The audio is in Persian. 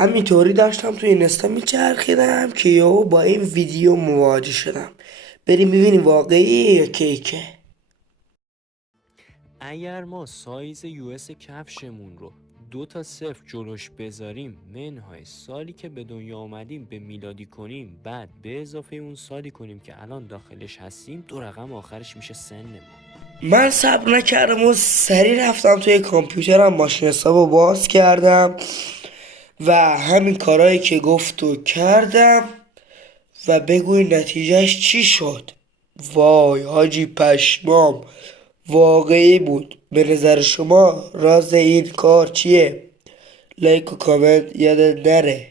همینطوری داشتم توی اینستا میچرخیدم که یهو با این ویدیو مواجه شدم. بریم ببینیم واقعیه یا کیکه. اگر ما سایز US کفشمون رو 2 تا 0 جلوش بذاریم، منهای سالی که به دنیا آمدیم به میلادی کنیم، بعد به اضافه اون سالی کنیم که الان داخلش هستیم، 2 رقم آخرش میشه سن ما. من صبر نکردم و سریع رفتم توی کامپیوترم، ماشین حسابو باز کردم و همین کارهایی که گفتو کردم و بگوی نتیجهش چی شد. وای حاجی پشمام، واقعی بود. به نظر شما راز این کار چیه؟ لایک و کامنت یادت نره.